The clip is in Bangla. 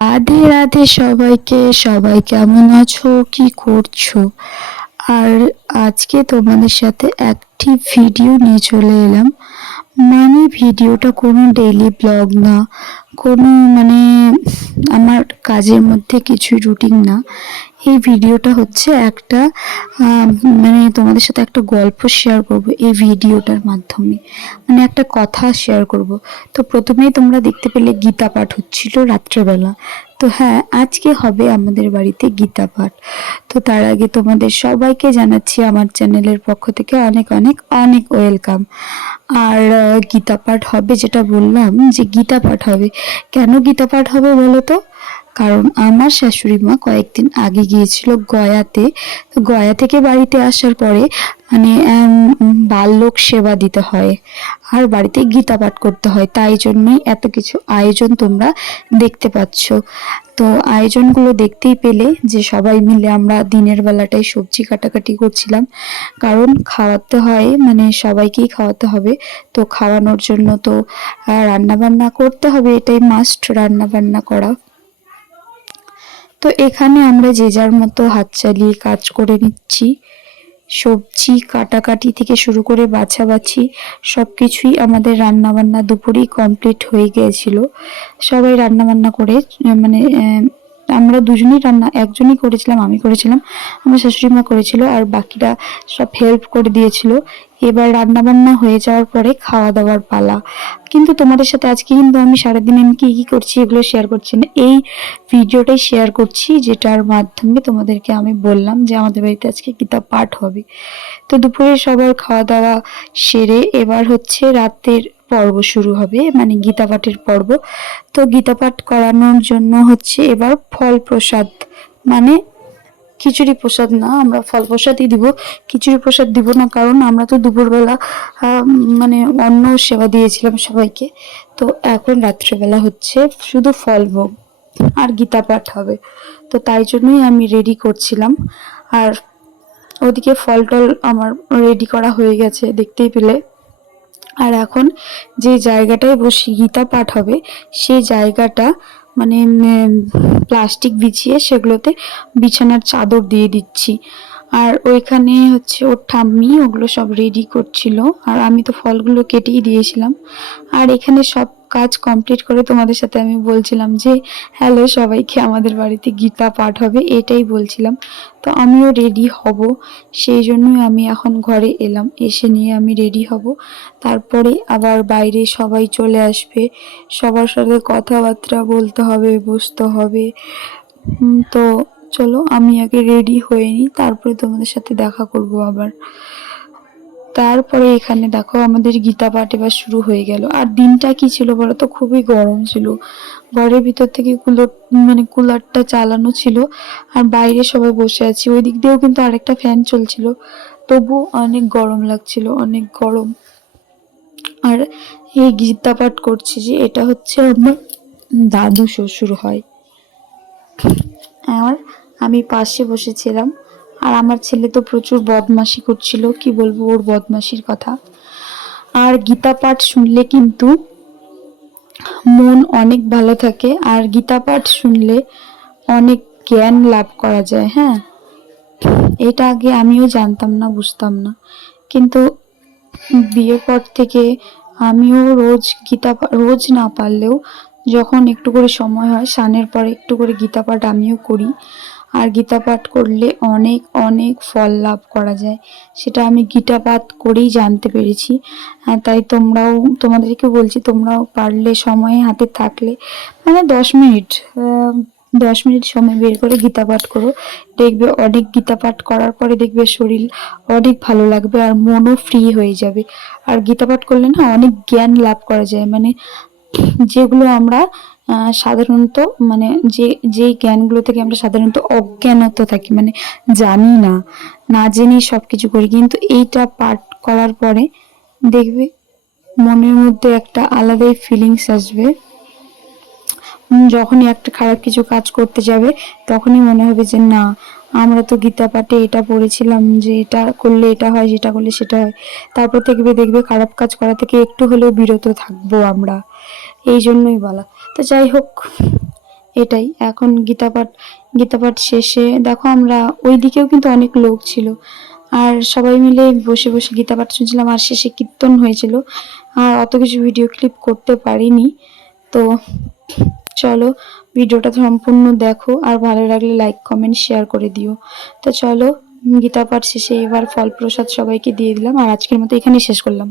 রাধে রাধে সবাইকে, সবাই কেমন আছো? কি করছ? আর আজকে তোমাদের সাথে একটি ভিডিও নিয়ে চলে এলাম। মানে ভিডিওটা কোনো ডেইলি ব্লগ না, কোনো মানে আমার কাজের মধ্যে কিছুই রুটিন না। এই ভিডিওটা হচ্ছে একটা মানে তোমাদের সাথে একটা গল্প শেয়ার করব এই ভিডিওটার মাধ্যমে। মানে একটা কথা শেয়ার করব। তো প্রথমেই তোমরা দেখতে পেলে গীতা পাঠ হচ্ছিল রাত্রেবেলা। তো হ্যাঁ আজকে হবে আমাদের বাড়িতে গীতা পাঠ। তো তার আগে তোমাদের সবাইকে জানাচ্ছি আমার চ্যানেলের পক্ষ থেকে অনেক অনেক অনেক ওয়েলকাম। আর গীতা পাঠ হবে যেটা বললাম যে গীতা পাঠ হবে। কেন গীতা পাঠ হবে বলো তো? কারণ আমার শাশুড়ি মা কয়েকদিন আগে গিয়েছিল গয়াতে। তো গয়া থেকে বাড়িতে আসার পরে মানে বাল্যক সেবা দিতে হয়। আর বাড়িতে গীতা পাঠ করতে হয়। তাই জন্যই এত কিছু আয়োজন তোমরা দেখতে পাচ্ছ। তো আয়োজনগুলো দেখতেই পেলে যে সবাই মিলে আমরা দিনের বেলাটাই সবজি কাটাকাটি করছিলাম। কারণ খাওয়াতে হয় মানে সবাইকেই খাওয়াতে হবে। তো খাওয়ানোর জন্য তো রান্নাবান্না করতে হবে। এটাই মাস্ট রান্না বান্না করা। তো এখানে আমরা যে যার মতো হাত চালিয়ে কাজ করে নিচ্ছি। সবজি কাটাকাটি থেকে শুরু করে বাছাবাছি সব কিছুই আমাদের রান্নাবান্না দুপুরেই কমপ্লিট হয়ে গিয়েছিল। সবাই রান্নাবান্না করে মানে আমরা দুজনেই রান্না, একজনই করেছিলাম, আমি করেছিলাম, আমার শাশুড়ি মা করেছিল আর বাকিরা সব হেল্প করে দিয়েছিল। এবার রান্না বান্না হয়ে যাওয়ার পরে খাওয়া দাওয়ার পালা। কিন্তু তোমাদের সাথে আজকে কিন্তু আমি সারাদিন আমি কী কি করছি এগুলো শেয়ার করছি না। এই ভিডিওটাই শেয়ার করছি যেটার মাধ্যমে তোমাদেরকে আমি বললাম যে আমাদের বাড়িতে আজকে কিতাব পাঠ হবে। তো দুপুরে সবার খাওয়া দাওয়া সেরে এবার হচ্ছে রাতের পর্ব শুরু হবে মানে গীতা পাঠের পর্ব। তো গীতা পাঠ করানোর জন্য হচ্ছে এবার ফল প্রসাদ মানে খিচুড়ি প্রসাদ না, আমরা ফল প্রসাদই দিব। খিচুড়ি প্রসাদ দিব না, কারণ আমরা তো দুপুরবেলা মানে অন্য সেবা দিয়েছিলাম সবাইকে। তো এখন রাত্রেবেলা হচ্ছে শুধু ফল ভোগ আর গীতা পাঠ হবে। তো তাই জন্যই আমি রেডি করছিলাম। আর ওদিকে ফল টল আমার রেডি করা হয়ে গেছে, দেখতেই পেলে। আর এখন যে জায়গাটায় বসে গীতা পাঠ হবে, সেই জায়গাটা মানে প্লাস্টিক বিছিয়ে সেগুলোতে বিছানার চাদর দিয়ে দিচ্ছি। আর ওইখানে হচ্ছে ওর ঠাম্মি, ওগুলো সব রেডি করছিল। আর আমি তো ফলগুলো কেটেই দিয়েছিলাম। আর এখানে সব কাজ কমপ্লিট করে তোমাদের সাথে আমি বলছিলাম যে হ্যালো সবাইকে, আমাদের বাড়িতে গীতা পাঠ হবে, এটাই বলছিলাম। তো আমিও রেডি হব। সেই জন্যই আমি এখন ঘরে এলাম। এসে নিয়ে আমি রেডি হব। তারপরে আবার বাইরে সবাই চলে আসবে। সবার সাথে কথাবার্তা বলতে হবে, বসতে হবে। তো চলো, আমি আগে রেডি হয়ে নিই, তারপরে তোমাদের সাথে দেখা করব আবার। তারপরে এখানে দেখো, আমাদের গীতা পাঠ এবার শুরু হয়ে গেল। আর দিনটা কি ছিল বলো তো? খুবই গরম ছিল। ঘরের ভিতর থেকে কুলার মানে কুলারটা চালানো ছিল, আর বাইরে সবাই বসে আছি। ওই দিক দিয়েও কিন্তু আরেকটা ফ্যান চলছিল। তবু অনেক গরম লাগছিল, অনেক গরম। আর এই গীতা পাঠ করছি যে, এটা হচ্ছে আমার দাদু শ্বশুর হয়। আর আমি পাশে বসেছিলাম। আর আমার ছেলে তো প্রচুর বদমাশি করছিল, কি বলব ওর বদমাশির কথা। আর গীতা পাঠ শুনলে কিন্তু মন অনেক ভালো থাকে, আর গীতা পাঠ শুনলে অনেক জ্ঞান লাভ করা যায় হ্যাঁ? এটা আগে আমিও জানতাম না, বুঝতাম না। কিন্তু বিয়ের পর থেকে আমিও রোজ গীতা রোজ না পারলেও যখন একটু করে সময় হয়, স্নানের পরে একটু করে গীতা পাঠ আমিও করি। আর গীতা পাঠ করলে অনেক অনেক ফল লাভ করা যায়। সেটা আমি গীতা পাঠ করেই জানতে পেরেছি। আর তাই তোমরাও তোমাদেরকে বলছি, তোমরাও পারলে সময় হাতে থাকলে মানে দশ মিনিট দশ মিনিট সময় বের করে গীতা পাঠ করো। দেখবে অনেক গীতা পাঠ করার পরে দেখবে শরীর অনেক ভালো লাগবে আর মনও ফ্রি হয়ে যাবে। আর গীতা পাঠ করলে না অনেক জ্ঞান লাভ করা যায়। মানে যেগুলো আমরা সাধারণত মানে যে, যেই জ্ঞানগুলো থেকে আমরা সাধারণত অজ্ঞানত থাকি মানে জানি না না জেনেই সব কিছু করি, কিন্তু এইটা পাঠ করার পরে দেখবে মনের মধ্যে একটা আলাদাই ফিলিংস আসবে। যখনই একটা খারাপ কিছু কাজ করতে যাবে, তখনই মনে হবে যে না আমরা তো গীতা পাঠে এটা পড়েছিলাম যে এটা করলে এটা হয়, যেটা করলে সেটা হয়। তারপর দেখবে দেখবে খারাপ কাজ করা থেকে একটু হলেও বিরত থাকব আমরা। এই জন্যই বলা। তো যাই হোক, এটাই। এখন গীতা পাঠ গীতা পাঠ শেষে দেখো আমরা ওই দিকেও কিন্তু অনেক লোক ছিল। আর সবাই মিলে বসে বসে গীতা পাঠ শুনছিলাম, আর শেষে কীর্তন হয়েছিল। আর অত কিছু ভিডিও ক্লিপ করতে পারিনি। তো চলো ভিডিওটা সম্পূর্ণ দেখো আর ভালো লাগলে লাইক কমেন্ট শেয়ার করে দিও। তো চলো গীতা পাঠ শেষে এবার ফল প্রসাদ সবাইকে দিয়ে দিলাম আর আজকের মতো এখানেই শেষ করলাম।